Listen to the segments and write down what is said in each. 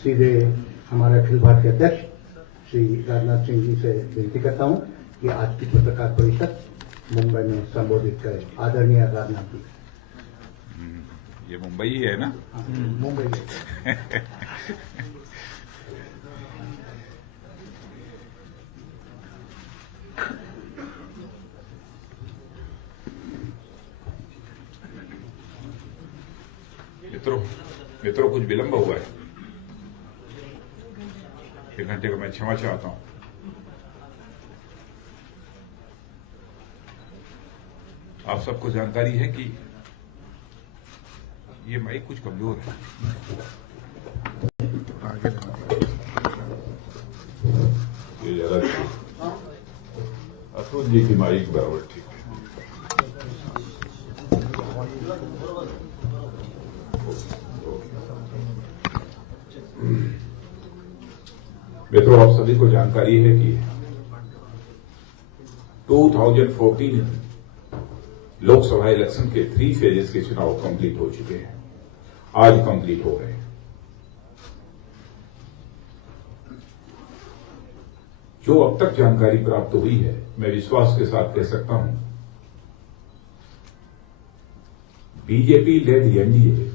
सीधे हमारे अखिल भारतीय अध्यक्ष श्री राजनाथ सिंह जी से विनती करता हूं कि आज की पत्रकार परिषद मुंबई में संबोधित करें। आदरणीय राजनाथ जी। ये मुंबई ही है ना? मुंबई है। मित्रों कुछ विलंब हुआ है, 1 घंटे का मैं क्षमा चाहता हूं। आप सबको जानकारी है कि ये माइक कुछ कमजोर है। ये ज्यादा अतुल जी की माइक बराबर ठीक है। मित्रों, आप सभी को जानकारी है कि 2014 लोकसभा इलेक्शन के 3 फेजेस के चुनाव कंप्लीट हो चुके हैं, आज कंप्लीट हो गए। जो अब तक जानकारी प्राप्त हुई है, मैं विश्वास के साथ कह सकता हूं, BJP led NDA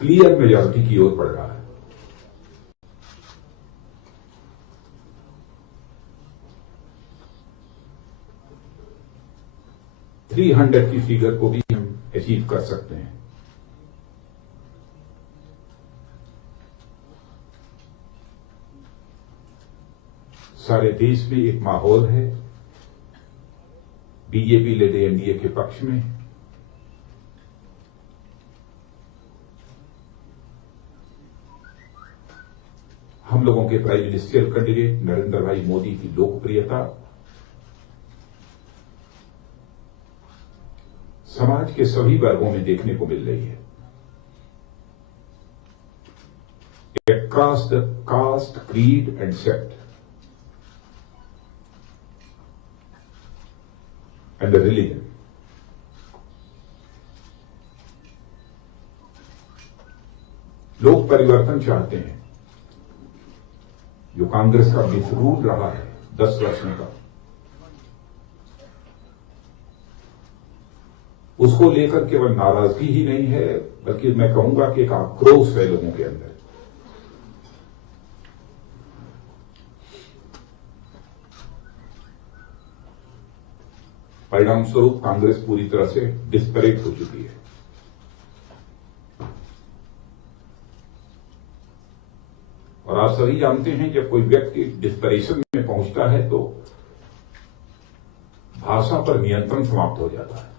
clear majority की ओर बढ़ रहा है। $300 की फिगर को भी हम अचीव कर सकते हैं। सारे देश में एक माहौल है बीजेपी लेड एनडीए के पक्ष में। हम लोगों के प्राइम मिनिस्टर कैंडिडेट नरेंद्र भाई मोदी की लोकप्रियता समाज के सभी वर्गों में देखने को मिल रही है। Across the caste, creed and sect and the religion. लोग परिवर्तन चाहते हैं। जो कांग्रेस का मिसरूल रहा है 10 वर्षों का, उसको लेकर केवल नाराजगी ही नहीं है, बल्कि मैं कहूंगा कि एक आक्रोश है लोगों के अंदर। परिणाम स्वरूप कांग्रेस पूरी तरह से डिस्परेट हो चुकी है। और आप सभी जानते हैं, जब कोई व्यक्ति डिस्परेशन में पहुंचता है तो भाषा पर नियंत्रण समाप्त हो जाता है।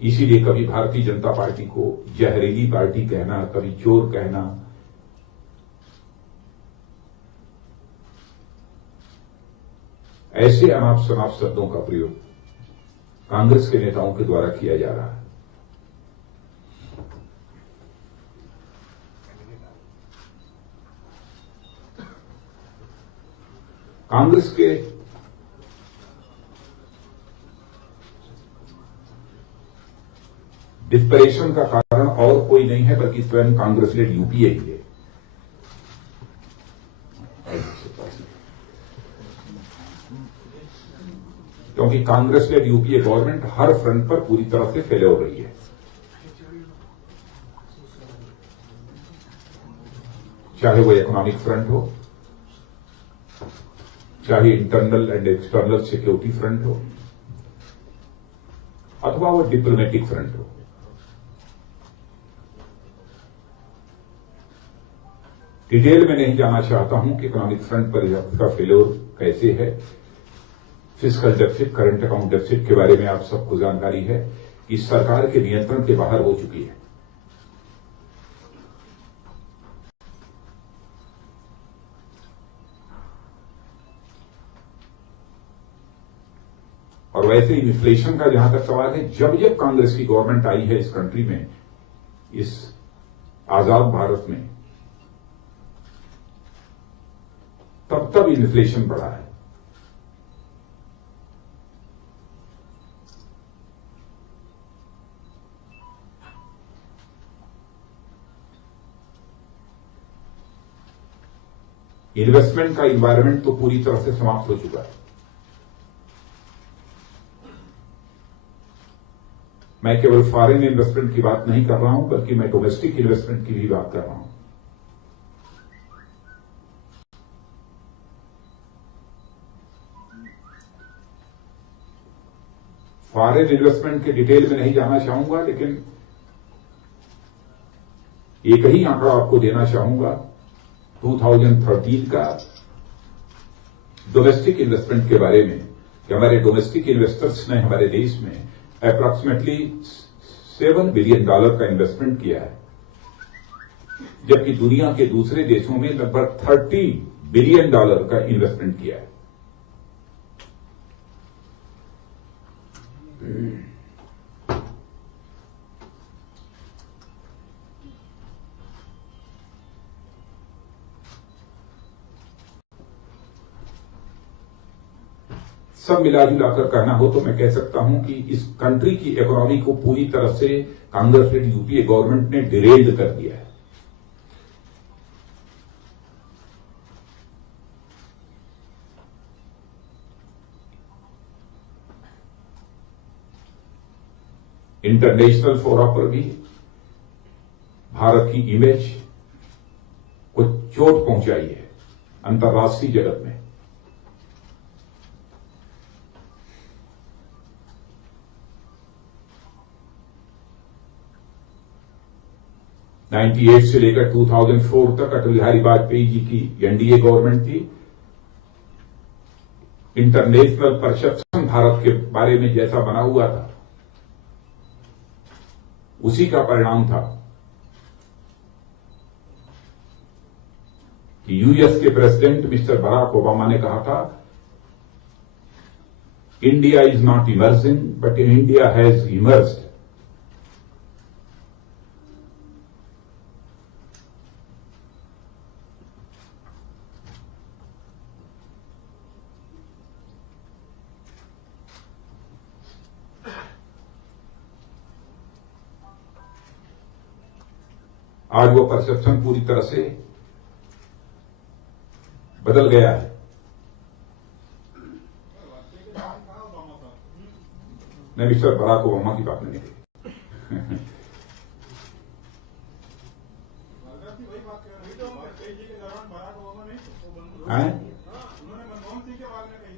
इसीलिए कभी भारतीय जनता पार्टी को जहरीली पार्टी कहना, कभी चोर कहना, ऐसे अनाप शनाप शब्दों का प्रयोग कांग्रेस के नेताओं के द्वारा किया जा रहा है। कांग्रेस के डिस्परेशन का कारण और कोई नहीं है बल्कि स्वयं कांग्रेस लेड यूपीए ही है। क्योंकि कांग्रेस लेड यूपीए गवर्नमेंट हर फ्रंट पर पूरी तरह से फेल हो रही है। चाहे वो इकोनॉमिक फ्रंट हो, चाहे internal and external security front हो, अथवा वो डिप्लोमेटिक फ्रंट हो। डिटेल में नहीं जाना चाहता हूं कि इकोनॉमिक फ्रंट पर इसका फेल्योर कैसे है। Fiscal deficit, current account deficit के बारे में आप सबको जानकारी है कि सरकार के नियंत्रण के बाहर हो चुकी है। और वैसे ही इन्फ्लेशन का जहां तक सवाल है, जब जब कांग्रेस की गवर्नमेंट आई है इस कंट्री में, इस आजाद भारत में, तब तब इन्फ्लेशन बढ़ा है। इन्वेस्टमेंट का इन्वायरमेंट तो पूरी तरह से समाप्त हो चुका है। मैं केवल फॉरेन इन्वेस्टमेंट की बात नहीं कर रहा हूं, बल्कि मैं डोमेस्टिक इन्वेस्टमेंट की भी बात कर रहा हूं। फॉरेन इन्वेस्टमेंट के डिटेल में नहीं जाना चाहूंगा, लेकिन एक ही आंकड़ा आपको देना चाहूंगा। 2013 का डोमेस्टिक इन्वेस्टमेंट के बारे में कि हमारे डोमेस्टिक इन्वेस्टर्स ने हमारे देश में अप्रॉक्सीमेटली $7 बिलियन का इन्वेस्टमेंट किया है, जबकि दुनिया के दूसरे देशों में लगभग $30 बिलियन का इन्वेस्टमेंट किया है। सब मिला जुलाकर कहना हो तो मैं कह सकता हूं कि इस कंट्री की इकोनॉमी को पूरी तरह से कांग्रेस लेड यूपीए गवर्नमेंट ने डिरेल्ड कर दिया है। इंटरनेशनल फोरम पर भी भारत की इमेज को चोट पहुंचाई है अंतर्राष्ट्रीय जगत में। '98 से लेकर 2004 तक अटल बिहारी वाजपेयी जी की एनडीए गवर्नमेंट थी। इंटरनेशनल परसेप्शन भारत के बारे में जैसा बना हुआ था, उसी का परिणाम था कि यूएस के प्रेसिडेंट मिस्टर बराक ओबामा ने कहा था, India is not emerging but India has emerged. आज वो परसेप्शन पूरी तरह से बदल गया है। मैं मिस्टर बराक ओबामा की बात नहीं की।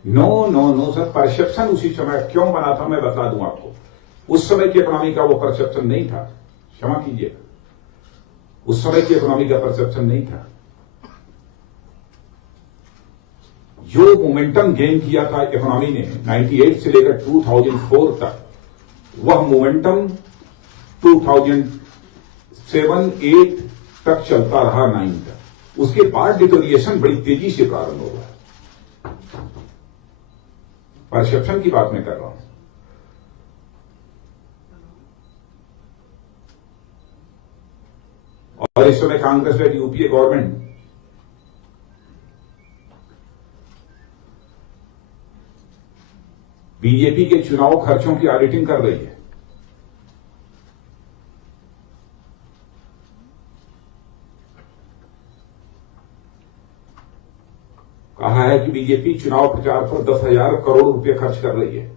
नो सर, परसेप्शन उसी समय क्यों बना था मैं बता दूं आपको। उस समय की इकोनॉमी का वो परसेप्शन नहीं था, क्षमा कीजिए, उस समय की इकोनॉमी का परसेप्शन नहीं था। जो मोमेंटम गेन किया था इकोनॉमी ने 98 से लेकर 2004 तक, वह मोमेंटम 2007-8 तक चलता रहा, 9 तक। उसके बाद डिटोरिएशन बड़ी तेजी से प्रारंभ हुआ। परसेप्शन की बात मैं कर रहा हूं। और इस समय Congress led UPA government BJP के चुनाव खर्चों की ऑडिटिंग कर रही है। कहा है कि बीजेपी चुनाव प्रचार पर 10,000 करोड़ रुपए खर्च कर रही है।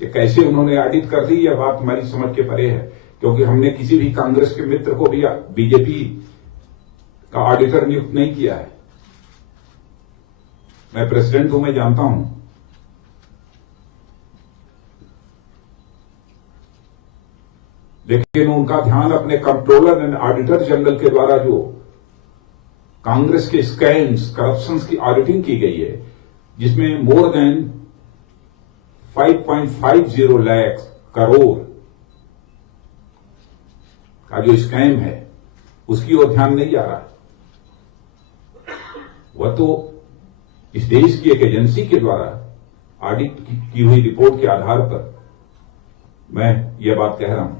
ये कैसे उन्होंने ऑडिट कर दी, यह बात हमारी समझ के परे है, क्योंकि हमने किसी भी कांग्रेस के मित्र को भी बीजेपी का ऑडिटर नियुक्त नहीं किया है। मैं प्रेसिडेंट हूं, मैं जानता हूं। लेकिन उनका ध्यान अपने कंट्रोलर एंड ऑडिटर जनरल के द्वारा जो कांग्रेस के स्कैम्स, करप्शंस की ऑडिटिंग की गई है, जिसमें मोर देन 5.50 लाख करोड़ का जो स्कैम है, उसकी ओर ध्यान नहीं जा रहा। वह तो इस देश की एक एजेंसी के द्वारा ऑडिट की हुई रिपोर्ट के आधार पर मैं यह बात कह रहा हूं।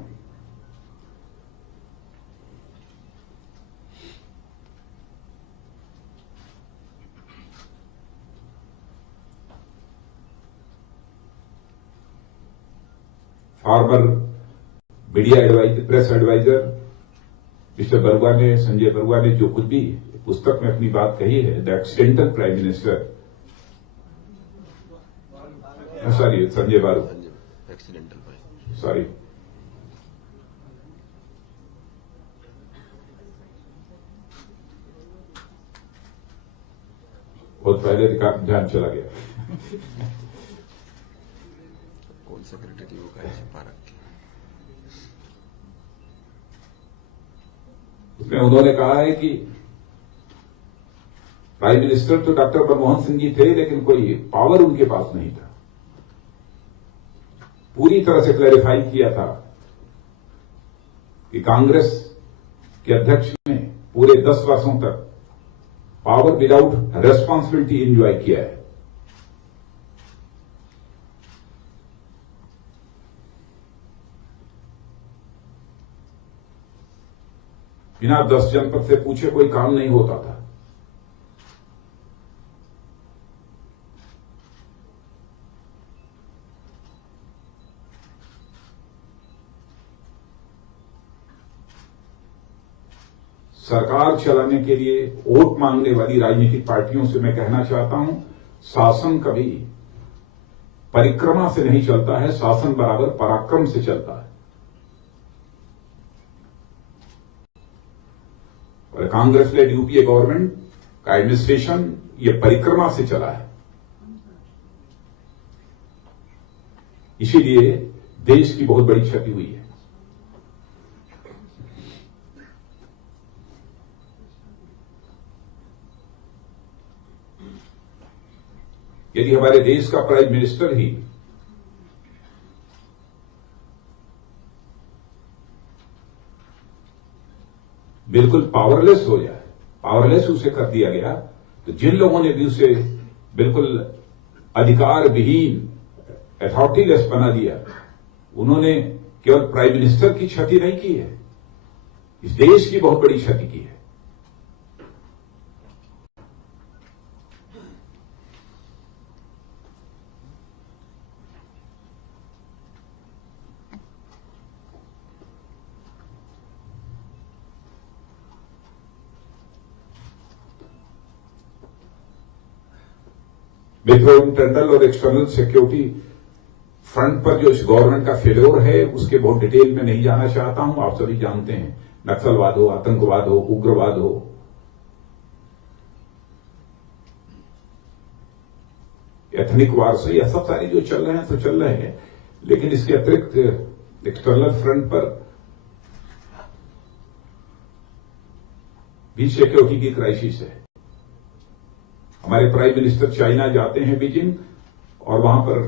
Former media adviser, press adviser mister Baru ने, संजय बरुआ ने जो कुछ भी पुस्तक में अपनी बात कही है, the accidental prime minister, sorry Sanjay बारू, एक्सीडेंटल, सॉरी, बहुत पहले ध्यान चला गया। कौन सेक्रेटरी वो का पारक उसमें उन्होंने कहा है कि प्राइम मिनिस्टर तो डॉक्टर मनमोहन सिंह जी थे, लेकिन कोई पावर उनके पास नहीं था। पूरी तरह से क्लैरिफाई किया था कि कांग्रेस के अध्यक्ष ने पूरे 10 वर्षों तक पावर विदाउट रेस्पॉन्सिबिलिटी एंजॉय किया है। बिना 10 जनपद से पूछे कोई काम नहीं होता था। सरकार चलाने के लिए वोट मांगने वाली राजनीतिक पार्टियों से मैं कहना चाहता हूं, शासन कभी परिक्रमा से नहीं चलता है, शासन बराबर पराक्रम से चलता है। और कांग्रेस लेड यूपीए गवर्नमेंट का एडमिनिस्ट्रेशन ये परिक्रमा से चला है। इसीलिए देश की बहुत बड़ी क्षति हुई है। यदि हमारे देश का प्राइम मिनिस्टर ही बिल्कुल पावरलेस हो जाए, पावरलेस उसे कर दिया गया, तो जिन लोगों ने भी उसे बिल्कुल अधिकार विहीन, अथॉरिटीलेस बना दिया, उन्होंने केवल प्राइम मिनिस्टर की क्षति नहीं की है, इस देश की बहुत बड़ी क्षति की है। मेट्रो इंटरनल और एक्सटर्नल सिक्योरिटी फ्रंट पर जो इस गवर्नमेंट का फेल्योर है, उसके बहुत डिटेल में नहीं जाना चाहता हूं। आप सभी जानते हैं, नक्सलवाद हो, आतंकवाद हो, उग्रवाद हो, एथनिक वार से, यह सब सारे जो चल रहे हैं तो चल रहे हैं, लेकिन इसके अतिरिक्त एक्सटर्नल फ्रंट पर भी सिक्योरिटी की क्राइसिस है। हमारे प्राइम मिनिस्टर चाइना जाते हैं बीजिंग, और वहां पर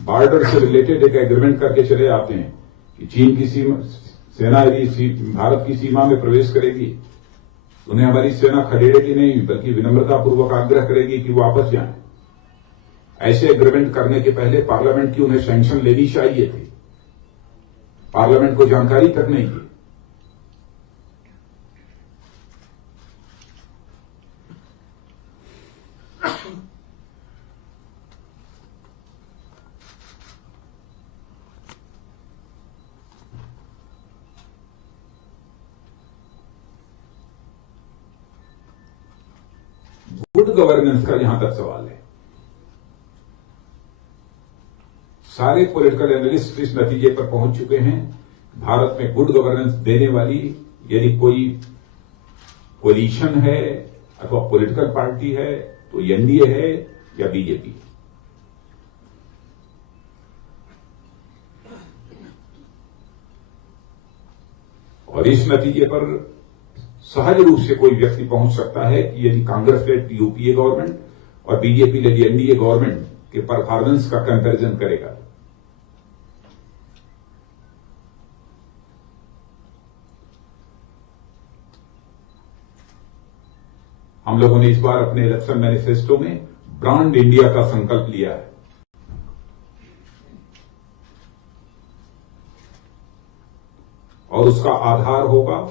बॉर्डर से रिलेटेड एक एग्रीमेंट करके चले आते हैं कि चीन की सेना यदि भारत की सीमा में प्रवेश करेगी, उन्हें हमारी सेना खदेड़ेगी नहीं, बल्कि विनम्रतापूर्वक आग्रह करेगी कि वापस जाएं। ऐसे एग्रीमेंट करने के पहले पार्लियामेंट की उन्हें सैंक्शन लेनी चाहिए थी, पार्लियामेंट को जानकारी तक नहीं थी। गुड गवर्नेंस का यहां तक सवाल है। सारे पॉलिटिकल एनालिस्ट इस नतीजे पर पहुंच चुके हैं, भारत में गुड गवर्नेंस देने वाली यदि कोई कोलिशन है अथवा पॉलिटिकल पार्टी है तो एनडीए है या बीजेपी। और इस नतीजे पर सहज रूप से कोई व्यक्ति पहुंच सकता है कि यदि कांग्रेस लेड यूपीए गवर्नमेंट और बीजेपी लेड एनडीए गवर्नमेंट के परफॉर्मेंस का कंपैरिजन करेगा। हम लोगों ने इस बार अपने इलेक्शन मैनिफेस्टो में ब्रांड इंडिया का संकल्प लिया है। और उसका आधार होगा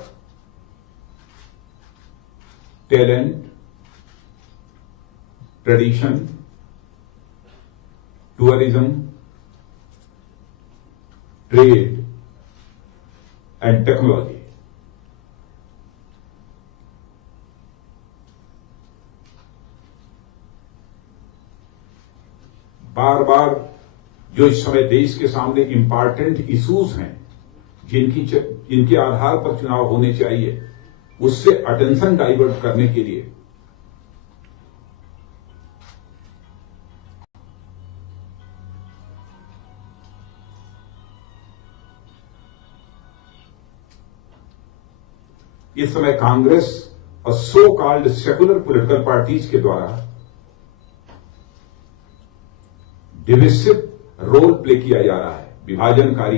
talent, tradition, tourism, trade and technology. बार बार जो इस समय देश के सामने इंपॉर्टेंट इश्यूज हैं, जिनके आधार पर चुनाव होने चाहिए, उससे अटेंशन डाइवर्ट करने के लिए इस समय कांग्रेस और so called secular political parties के द्वारा डिविसिव रोल प्ले किया जा रहा है, विभाजनकारी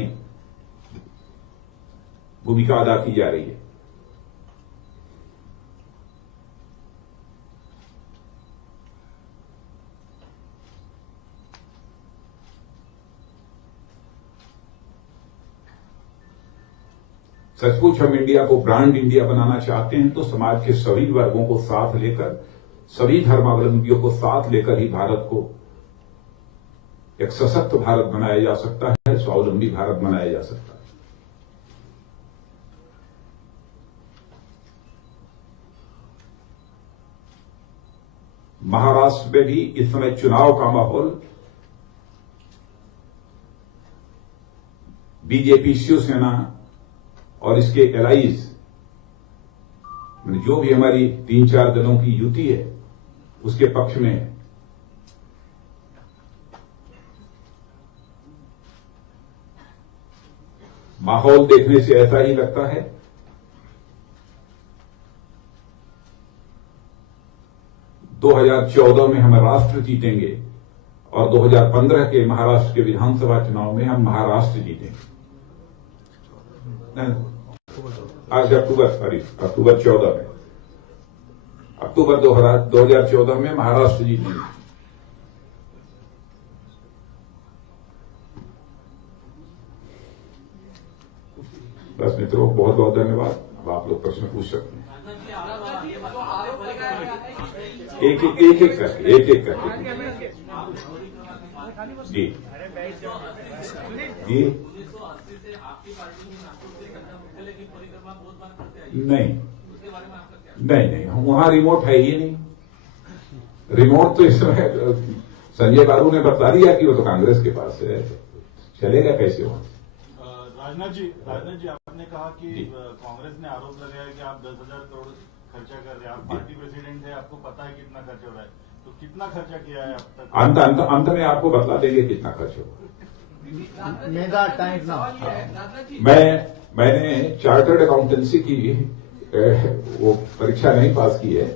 भूमिका अदा की जा रही है। सचमुच हम इंडिया को ब्रांड इंडिया बनाना चाहते हैं तो समाज के सभी वर्गों को साथ लेकर, सभी धर्मावलंबियों को साथ लेकर ही भारत को एक सशक्त भारत बनाया जा सकता है, स्वावलंबी भारत बनाया जा सकता है। महाराष्ट्र में भी इस समय चुनाव का माहौल बीजेपी, शिवसेना और इसके एलाइज, जो भी हमारी 3-4 दलों की युति है, उसके पक्ष में है। माहौल देखने से ऐसा ही लगता है 2014 में हम राष्ट्र जीतेंगे और 2015 के महाराष्ट्र के विधानसभा चुनाव में हम महाराष्ट्र जीतेंगे। आज अक्टूबर 14 में, अक्टूबर 2014 में महाराष्ट्र जीतेंगे। बस मित्रों, बहुत बहुत धन्यवाद। अब आप लोग प्रश्न पूछ सकते हैं, एक एक करके। जी जी, नहीं, वहां रिमोट है ही नहीं। रिमोट तो इस समय संजय बारू ने बता दिया कि वो तो कांग्रेस के पास है, चलेगा कैसे वहां। राजनाथ जी, आपने कहा कि कांग्रेस ने आरोप लगाया कि आप 10,000 करोड़ खर्चा कर रहे हैं। आप पार्टी प्रेसिडेंट है, आपको पता है कितना खर्च हो रहा है, तो कितना खर्चा किया है अब तक? अंत में आपको बतला देंगे कितना खर्च होगा। मैंने चार्टर्ड अकाउंटेंसी की वो परीक्षा नहीं पास की है,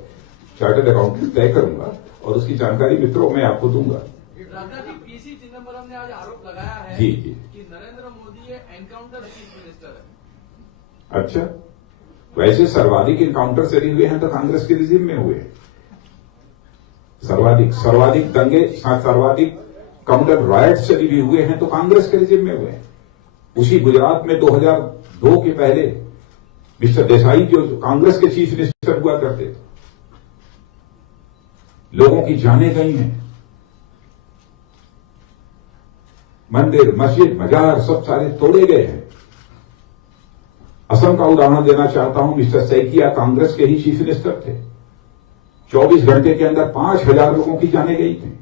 चार्टर्ड अकाउंटेंट तय करूंगा और उसकी जानकारी मित्रों मैं आपको दूंगा। राजनाथ जी, पीसी चिदम्बरम ने आज आरोप लगाया है जी कि Narendra Modi encounter chief minister है। अच्छा, वैसे सर्वाधिक इनकाउंटर यदि हुए हैं तो कांग्रेस के रिजीम में हुए। सर्वाधिक दंगे, सर्वाधिक कम्युनल राइट्स यदि भी हुए हैं तो कांग्रेस के रिजीम में हुए। उसी गुजरात में 2002 के पहले मिस्टर देसाई जो कांग्रेस के चीफ मिनिस्टर हुआ करते थे, लोगों की जानें गई हैं, मंदिर, मस्जिद, मजार सब सारे तोड़े गए हैं। असम का उदाहरण देना चाहता हूं, मिस्टर सैकिया कांग्रेस के ही चीफ मिनिस्टर थे, 24 घंटे के अंदर 5,000 लोगों की जानें गई थी।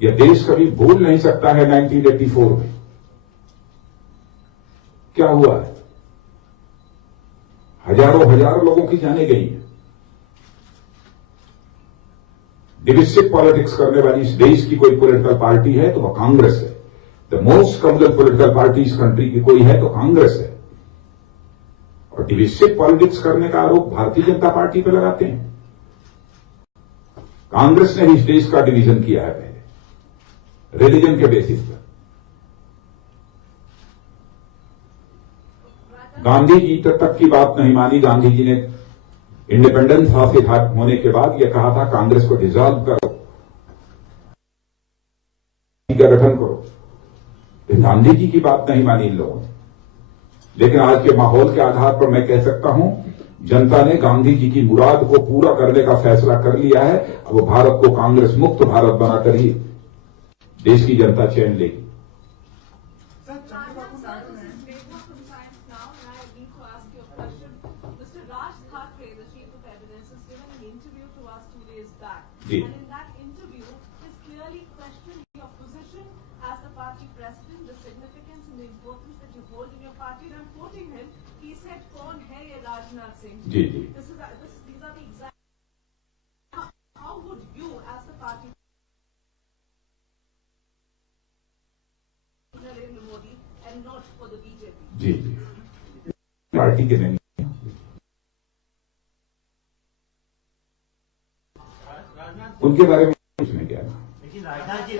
यह देश कभी भूल नहीं सकता है 1984 में क्या हुआ है। हजारों लोगों की जानें गई हैं। डिविसिव पॉलिटिक्स करने वाली इस देश की कोई पॉलिटिकल पार्टी है तो वह कांग्रेस है। The most communal political party इस कंट्री की कोई है तो कांग्रेस है। और डिविसिव पॉलिटिक्स करने का आरोप भारतीय जनता पार्टी पर लगाते हैं। कांग्रेस ने ही इस देश का डिवीजन किया है पहले, रिलीजन के बेसिस पर। गांधी जी तक की बात नहीं मानी। गांधी जी ने इंडिपेंडेंस हासिल होने के बाद यह कहा था कांग्रेस को डिसॉल्व करो, का गठन करो। गांधी जी की बात नहीं मानी इन लोगों ने। लेकिन आज के माहौल के आधार पर मैं कह सकता हूं, जनता ने गांधी जी की मुराद को पूरा करने का फैसला कर लिया है। अब वो भारत को कांग्रेस मुक्त भारत बनाकर ही देश की जनता चैन लेगी। given an interview to us 2 days back. जी. And in that interview, he's clearly questioned your position as the party president, the significance and the importance that you hold in your party. And I'm quoting him. He said, "Kaun hai ye Rajnath Singh?" जी जी. These are the exact. How would you, as the party, Narendra Modi, and not for the BJP? जी जी. Party के नहीं. उनके बारे में कुछ नहीं कहना. लेकिन राजनाथ जी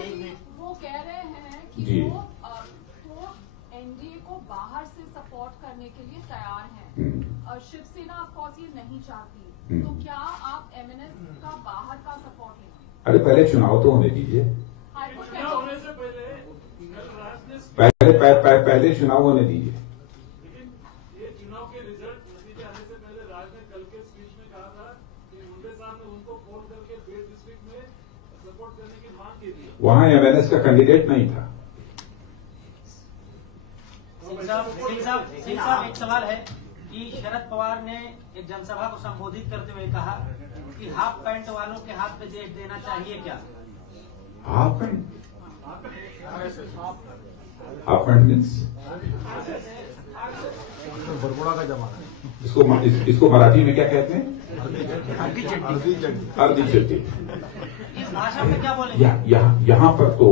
एक मिनट, वो कह रहे हैं कि जी. वो एनडीए को बाहर से सपोर्ट करने के लिए तैयार हैं. और शिवसेना ऑफकोर्स ये नहीं चाहती. तो क्या आप एमएनएस का बाहर का सपोर्ट लेंगे? अरे पहले चुनाव तो होने दीजिए. होने से पहले पहले चुनाव होने दीजिए. लेकिन ये चुनाव के रिजल्ट नतीजे आने से पहले राज ने कल के स्पीच में कहा था कि मुंडे साहब ने उनको फोन करके बेड डिस्ट्रिक्ट में सपोर्ट करने की मांग की थी. वहां एमएनएस का कैंडिडेट नहीं था. सिंह साहब एक सवाल है कि शरद पवार ने एक जनसभा को संबोधित करते हुए कहा कि हाफ पैंट वालों के हाथ में देश देना चाहिए क्या? हाफ पैंट मीन्स बरबुड़ा का जमाना. इसको मराठी में क्या कहते हैं? अर्धी चट्टी. इस भाषा में क्या बोलेंगे? यहाँ पर तो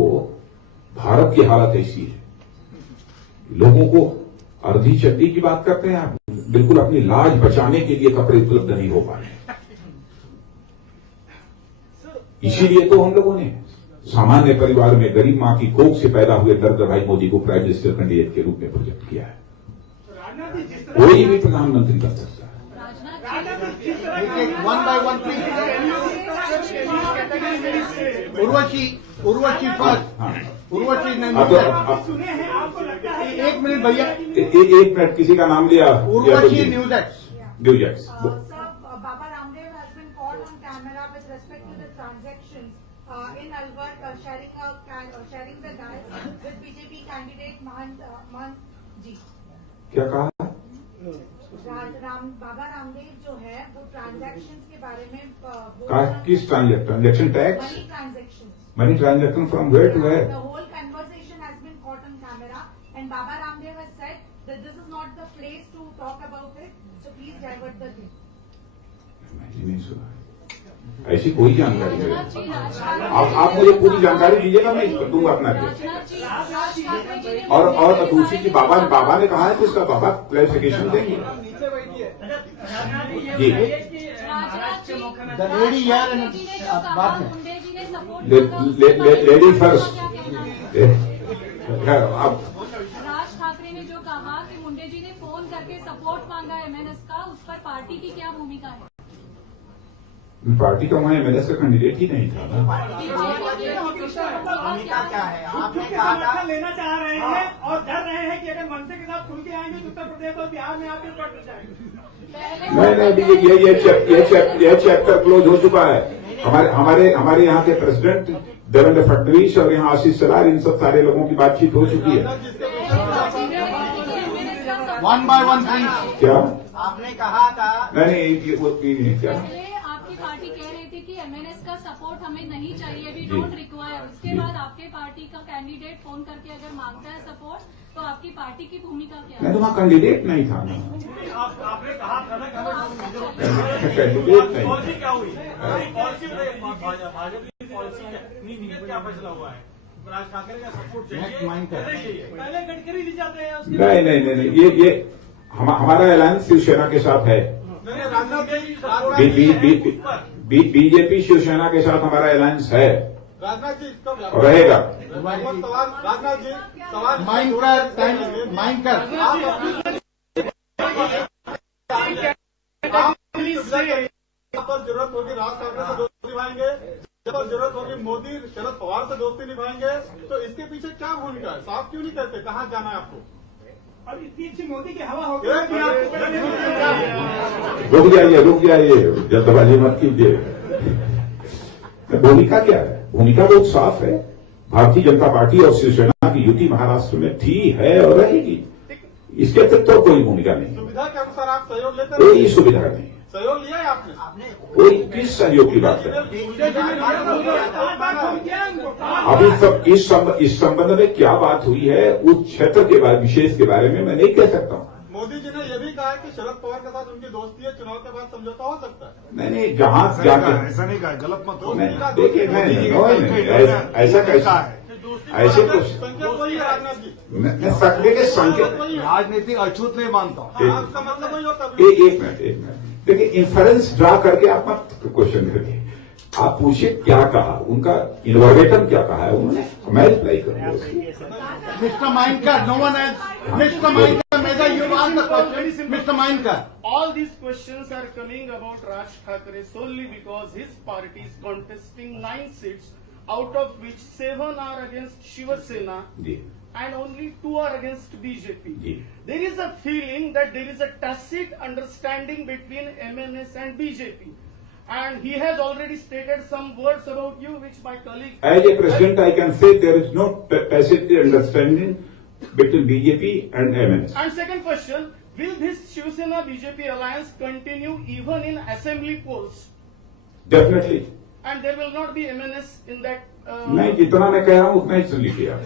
भारत की हालत ऐसी है, लोगों को अर्धी चट्टी की बात करते हैं आप. बिल्कुल अपनी लाज बचाने के लिए कपड़े उपलब्ध नहीं हो पा रहे. इसीलिए तो हम लोगों ने सामान्य परिवार में गरीब मां की कोख से पैदा हुए दर्द भाई मोदी को प्राइम मिनिस्टर कैंडिडेट के रूप में प्रोजेक्ट किया है. कोई भी प्रधानमंत्री कर सकता है. One by one please. Urvashi first. Urvashi ने सुने हैं, आपको लगता है? एक मिनट भैया, एक मिनट. किसी का नाम लिया? Urvashi news x. Baba Ramdev has been caught on camera with respect to the transactions in Alwar, sharing the dice with BJP candidate Mahant ji. क्या कहा? बाबा रामदेव जो है वो ट्रांजैक्शंस के बारे में किस transaction? Tax? Money transaction from where to where? The whole conversation has been caught on camera, and Baba Ramdev has said that this is not the place to talk about it. So please divert the thing. मैंने नहीं सुना ऐसी कोई जानकारी नहीं. आप मुझे पूरी जानकारी दीजिएगा, मैं दूंगा अपना केस. और दूसरी की बाबा ने कहा है कि इसका बाबा क्लैरिफिकेशन देंगे. जी. Lady first. अब राज ठाकरे ने जो कहा कि मुंडे जी ने फोन करके सपोर्ट मांगा एमएनएस का, उस पर पार्टी की क्या भूमिका है? पार्टी का वहां एमएनएस का कैंडिडेट ही नहीं था. भूमिका क्या है? आपने कहा लेना चाह रहे हैं और डर रहे हैं कि अगर मनसे के साथ खुल के आएंगे तो उत्तर प्रदेश और बिहार में आपके पड़ जाएंगे. नहीं, अभी ये चैप्टर क्लोज हो चुका है. हमारे यहाँ के प्रेसिडेंट देवेंद्र फडणवीस और यहाँ आशीष सलार, इन सब सारे लोगों की बातचीत हो चुकी है. One by one please. क्या आपने कहा था? नहीं, वो क्या आपकी पार्टी कह रही थी कि एमएनएस का सपोर्ट हमें नहीं चाहिए, वी डोंट रिक्वायर. उसके बाद आपके पार्टी का कैंडिडेट फोन करके अगर मांगता है सपोर्ट, तो आपकी पार्टी की भूमिका क्या है? नहीं, तो वहाँ कैंडिडेट नहीं था ना. आपने कहा था ना कैंडिडेट नहीं. पॉलिसी क्या हुई? पॉलिसी पॉलिसी क्या फैसला हुआ है? राज ठाकरे का सपोर्ट चाहिए, पहले गडकरी ले जाते हैं. नहीं, ये हमारा ऐलान शिवसेना के साथ है. बीजेपी शिवसेना के साथ हमारा अलायंस है और रहेगा. राजनाथ जी सवाल माइंड कर जरूरत होगी राज ठाकरे से दोस्ती निभाएंगे, जब जरूरत होगी मोदी शरद पवार से दोस्ती निभाएंगे. तो इसके पीछे क्या भूमिका है? साफ क्यों नहीं करते? कहाँ जाना है आपको? अब इतनी अच्छी मोदी की हवा होगी. रुक जाइए, जल्दबाजी मत कीजिए. भूमिका क्या है? भूमिका बहुत साफ है. भारतीय जनता पार्टी और शिवसेना की युति महाराष्ट्र में थी, है और रहेगी. इसके अतिरिक्त तो कोई भूमिका नहीं. सुविधा के अनुसार आप सहयोग लेते हैं? कोई सुविधा नहीं. सहयोग लिया है आपने? कोई किस सहयोग की बात है? अभी इस संबंध में क्या बात हुई है उस क्षेत्र के बारे विशेष के बारे में मैं नहीं कह सकता हूँ। मोदी जी ने यह भी कहा है कि शरद पवार के साथ उनकी दोस्ती है, चुनाव के बाद समझौता हो सकता है। नहीं जहां जाकर ऐसा नहीं कहा, गलत मत हो। देखिए नहीं ऐसा कैसा है, ऐसे कुछ संकेत वही है राजनाथ जी। मैं सकने के संकेत राजनीतिक अछूत नहीं मानता। आपका मतलब वही होता है। एक मिनट देखिए, इन्फ्रेंस ड्रा करके आप मत क्वेश्चन करिए। आप पूछिए क्या कहा, उनका इन्वर्बेटम क्या कहा है उन्होंने, मैं रिप्लाई करूंगा। Mister Mainkar, no one else. Mister Mainkar, major you ask the question. Mister Mainkar, All these questions are coming about Raj Thackeray solely because his party is contesting 9 seats, out of which 7 are against Shiva Sena जी and only 2 are against BJP. जी There is a feeling that there is a tacit understanding between MNS and BJP. And he has already stated some words about you, which my colleague... As a president, I can say there is no tacit understanding between BJP and MNS. And second question, will this Shiva Sena BJP alliance continue even in assembly polls? Definitely. And there will not be MNS in that... मैं जितना मैं कह रहा हूँ उतना ही सुन लीजिए आप।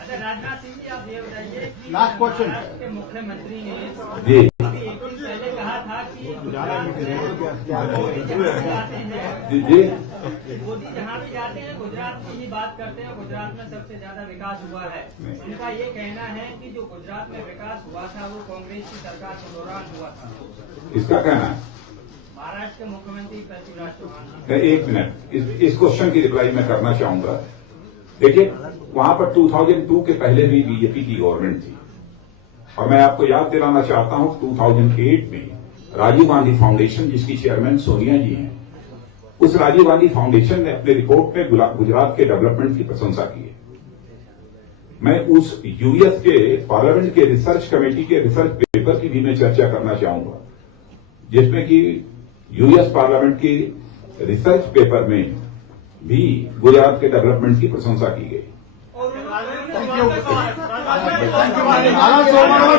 अच्छा राजनाथ सिंह जी, आप ये बताइए कि Last question. महाराष्ट्र के मुख्यमंत्री ने जी अभी एक दिन पहले कहा था कि मोदी जहाँ भी जाते हैं जी मोदी जहाँ भी जाते हैं गुजरात की ही बात करते हैं, गुजरात में सबसे ज्यादा विकास हुआ है। उनका ये कहना है कि जो गुजरात में विकास हुआ था वो कांग्रेस की सरकार के दौरान हुआ था। इसका कहना है। महाराष्ट्र के मुख्यमंत्री पृथ्वीराज चौहान। एक मिनट, इस क्वेश्चन की रिप्लाई मैं करना चाहूंगा। देखिए, वहां पर 2002 के पहले भी बीजेपी की गवर्नमेंट थी और मैं आपको याद दिलाना चाहता हूं 2008 में राजीव गांधी फाउंडेशन, जिसकी चेयरमैन सोनिया जी हैं, उस राजीव गांधी फाउंडेशन ने अपने रिपोर्ट में गुजरात के डेवलपमेंट की प्रशंसा की है। मैं उस यूएस के पार्लियामेंट के रिसर्च कमेटी के रिसर्च पेपर की भी मैं चर्चा करना चाहूंगा, जिसमें कि यूएस पार्लियामेंट की रिसर्च पेपर में भी गुजरात के डेवलपमेंट की प्रशंसा की गई।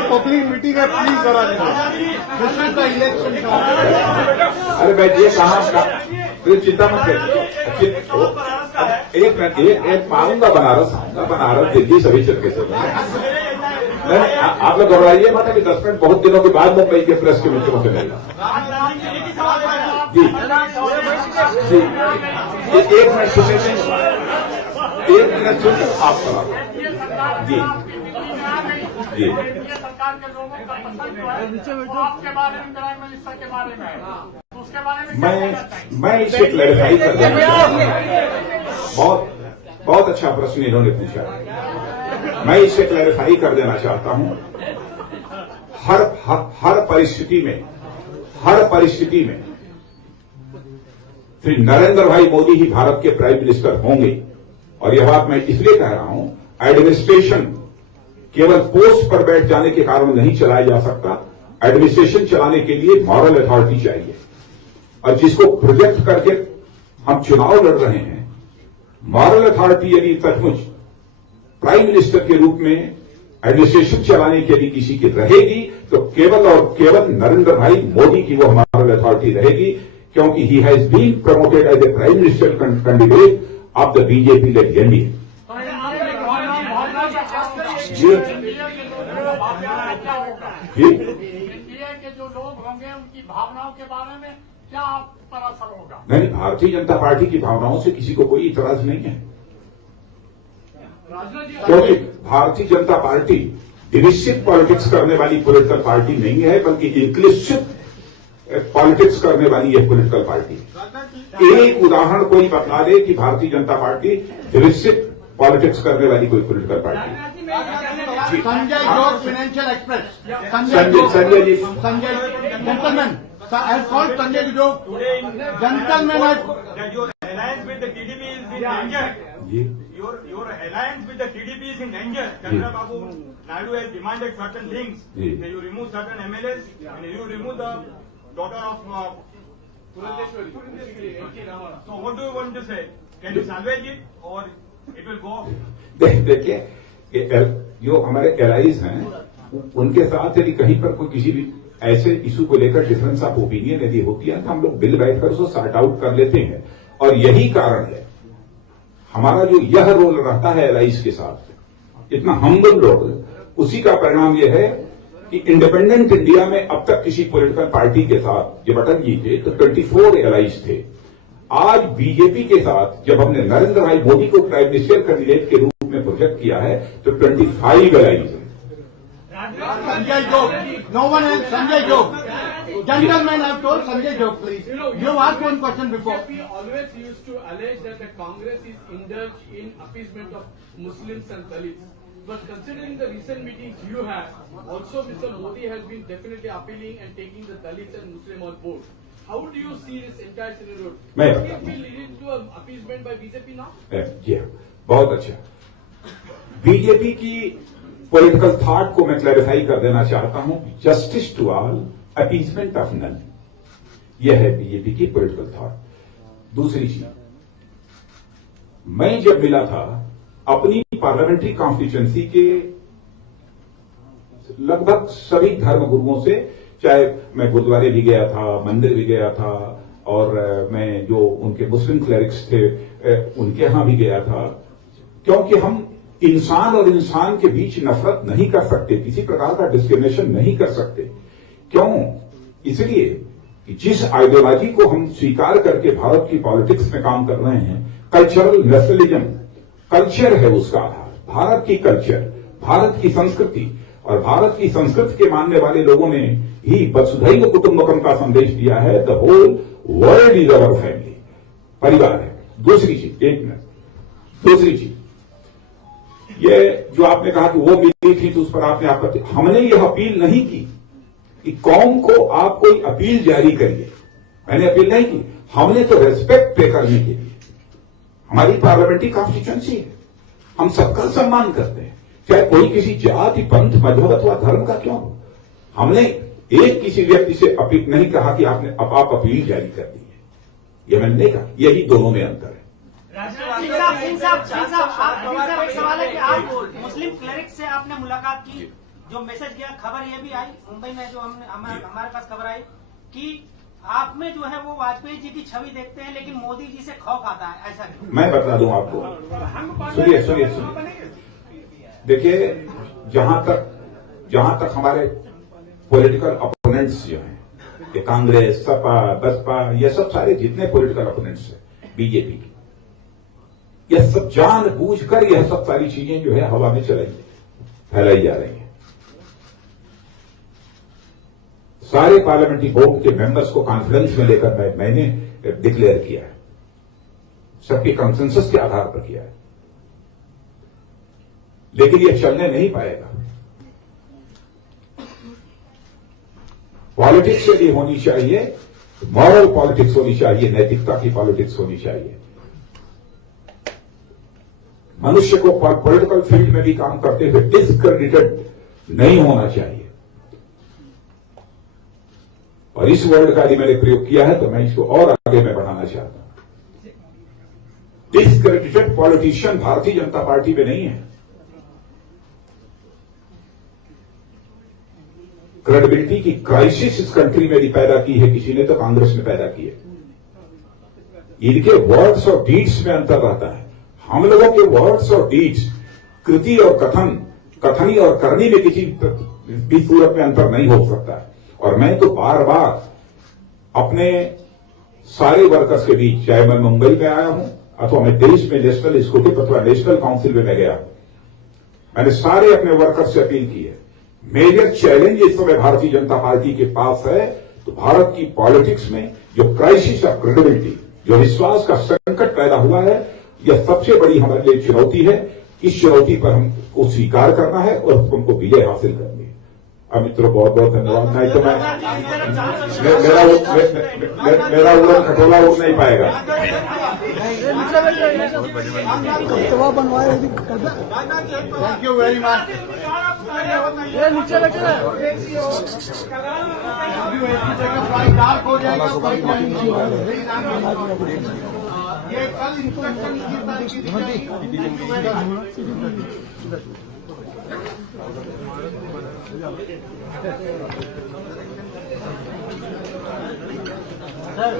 पब्लिक मीटिंग है, प्लीज जरा इलेक्शन। अरे मैं ये कहा, फिर चिंता मत करिए। एक मिनट, एक आऊंगा बनारस, दिल्ली सभी चल के आप लोग घबराइए मत, अभी 10 मिनट बहुत दिनों के बाद मुंबई के प्रेस के मित्रों से मिलना। जी जी एक मिनट सुन, एक मिनट सुन आप सवाल। जी जी सरकार के लोगों का पसंद जो है वो आपके बारे में, प्राइम मिनिस्टर के बारे में है, उसके बारे में मैं इसे क्लैरिफाई कर देना। बहुत अच्छा प्रश्न इन्होंने पूछा। मैं इसे क्लैरिफाई कर देना चाहता हूं। हर परिस्थिति में श्री नरेंद्र भाई मोदी ही भारत के प्राइम मिनिस्टर होंगे। और यह बात मैं इसलिए कह रहा हूं, एडमिनिस्ट्रेशन केवल पोस्ट पर बैठ जाने के कारण नहीं चलाया जा सकता। एडमिनिस्ट्रेशन चलाने के लिए मॉरल अथॉरिटी चाहिए, और जिसको प्रोजेक्ट करके हम चुनाव लड़ रहे हैं, मॉरल अथॉरिटी यदि सचमुच प्राइम मिनिस्टर के रूप में एडमिनिस्ट्रेशन चलाने के लिए किसी की रहेगी, तो केवल और केवल नरेंद्र भाई मोदी की वो मॉरल अथॉरिटी रहेगी, क्योंकि he has been promoted as a prime minister candidate of the BJP led NDA. NDA के जो लोग होंगे उनकी भावनाओं के बारे में क्या आप पर असर होगा? नहीं, भारतीय जनता पार्टी की भावनाओं से किसी को कोई इतराज नहीं है, क्योंकि Bharatiya Janata party divisive politics करने वाली पॉलिटिकल पार्टी नहीं है, बल्कि इंक्लूसिव पॉलिटिक्स करने वाली यह पॉलिटिकल पार्टी। एक उदाहरण कोई बता दे कि Bharatiya Janata party divisive politics करने वाली कोई political party. Sanjay Jog, Financial Express. Sanjay ji, gentleman, I have called Sanjay Jog. Gentlemen, Your alliance with the TDP is in danger. जी Your alliance with the TDP is in danger. Chandrababu Naidu has demanded certain things. That you remove certain MLAs and you remove the daughter of Purandeshwari. So what do you want to say? Can you salvage it or it will go? देखिए, जो हमारे allies हैं उनके साथ यदि कहीं पर कोई किसी भी ऐसे इशू को लेकर डिफरेंस ऑफ ओपिनियन यदि होती है तो हम लोग बिल बैठकर उसको सॉर्ट आउट कर लेते हैं। और यही कारण है हमारा जो यह रोल रहता है एलाइज के साथ, इतना हम्बल रोल, उसी का परिणाम यह है कि इंडिपेंडेंट इंडिया में अब तक किसी पॉलिटिकल पार्टी के साथ, जब अटल जी थे तो 24 एलाइज थे। आज बीजेपी के साथ जब हमने नरेंद्र भाई मोदी को प्राइम मिनिस्टर कैंडिडेट के रूप में प्रोजेक्ट किया है तो 25 एलाइज है। Sanjay Jog. No one else. Sanjay Jog. Gentlemen, I've told Sanjay Jog, please. You asked one question before. BJP always used to allege that the Congress is indulged in appeasement of Muslims and Dalits. But considering the recent meetings you had, also Mr. Modi has been definitely appealing and taking the Dalits and Muslim on board. How do you see this entire scenario? Will it be leading to an appeasement by BJP now? जी हाँ, बहुत अच्छा। BJP की political thought को मैं clarify कर देना चाहता हूं। Justice to all, appeasement of none, यह है बीजेपी की पॉलिटिकल थॉट। दूसरी चीज, मैं जब मिला था अपनी पार्लियामेंट्री कॉन्स्टिट्यूएंसी के लगभग सभी धर्म गुरुओं से, चाहे मैं गुरुद्वारे भी गया था, मंदिर भी गया था, और मैं जो उनके मुस्लिम क्लरिक्स थे उनके यहां भी गया था, क्योंकि हम इंसान और इंसान के बीच नफरत नहीं कर सकते, किसी प्रकार का डिस्क्रिमिनेशन नहीं कर सकते। क्यों? इसलिए कि जिस आइडियोलॉजी को हम स्वीकार करके भारत की पॉलिटिक्स में काम कर रहे हैं, कल्चरल नेशनलिज्म, कल्चर है उसका आधार, भारत की कल्चर, भारत की संस्कृति, और भारत की संस्कृति के मानने वाले लोगों ने ही वसुधैव कुटुंबकम का संदेश दिया है। The whole world is our family, परिवार है। दूसरी चीज, एक मिनट, दूसरी चीज, ये जो आपने कहा कि वो मिली थी तो उस पर आपने आपत्ति, हमने यह अपील नहीं की कि कौम को आप कोई अपील जारी करिए, मैंने अपील नहीं की। हमने तो रेस्पेक्ट पे करने के लिए, हमारी पार्लियामेंट्री कॉन्स्टिट्यूएंसी है, हम सबका सम्मान करते हैं, चाहे कोई किसी जाति, पंथ, मजहब अथवा धर्म का क्यों हो। हमने एक किसी व्यक्ति से अपील नहीं कहा कि आपने आप अपील जारी कर दी है, यह मैंने नहीं कहा। यही दोनों में अंतर है। सिंह साहब, एक सवाल है कि आप मुस्लिम क्लरिक से आपने मुलाकात की, जो मैसेज गया, खबर ये भी आई मुंबई में, जो हमारे पास खबर आई कि आप में जो है वो वाजपेयी जी की छवि देखते हैं लेकिन मोदी जी से खौफ आता है, ऐसा क्यों? मैं बता दूं आपको, सुनिए, देखिए, जहां तक हमारे पॉलिटिकल अपोनेंट्स जो हैं, ये कांग्रेस, सपा, बसपा, ये सब सारे जितने पॉलिटिकल अपोनेंट्स हैं बीजेपी की, यह सब जानबूझकर यह सब सारी चीजें जो है हवा में फैलाई जा रही हैं। सारे पार्लियामेंट्री बोर्ड के मेंबर्स को कॉन्फ्रेंस में लेकर मैंने डिक्लेयर किया है, सबके कंसेंसस के आधार पर किया है, लेकिन यह चलने नहीं पाएगा। पॉलिटिक्स यदि होनी चाहिए, मॉरल पॉलिटिक्स होनी चाहिए, नैतिकता की पॉलिटिक्स होनी चाहिए। मनुष्य को पॉलिटिकल फील्ड में भी काम करते हुए डिस्क्रेडिटेड नहीं होना चाहिए, और इस वर्ड का यदि मैंने प्रयोग किया है तो मैं इसको और आगे में बढ़ाना चाहता हूं। Discredited politician Bharatiya Janata party में नहीं है। क्रेडिबिलिटी की क्राइसिस इस कंट्री में भी पैदा की है किसी ने, तो कांग्रेस ने पैदा की है। इनके वर्ड्स और डीड्स में अंतर रहता है। हम लोगों के वर्ड्स और डीड्स, कृति और कथनी और करनी में किसी भी सूरत में अंतर नहीं हो सकता है। और मैं तो बार बार अपने सारे वर्कर्स के बीच, चाहे मैं मुंबई में आया हूं अथवा मैं देश में नेशनल एक्जीक्यूटिव अथवा नेशनल काउंसिल में गया, मैंने सारे अपने वर्कर्स से अपील की है। मेजर चैलेंज इस समय भारतीय जनता पार्टी के पास है तो भारत की पॉलिटिक्स में जो क्राइसिस ऑफ क्रेडिबिलिटी, जो विश्वास का संकट पैदा हुआ है, यह सबसे बड़ी हमारे लिए चुनौती है। इस चुनौती पर हमको स्वीकार करना है और हमको विजय हासिल करनी है। अब मित्रों, बहुत बहुत धन्यवाद। नहीं तो मेरा उड़न खटोला उड़ नहीं पाएगा। Thank you very much. Dark हो जाएगा, ये कल इंस्ट्रक्शन सर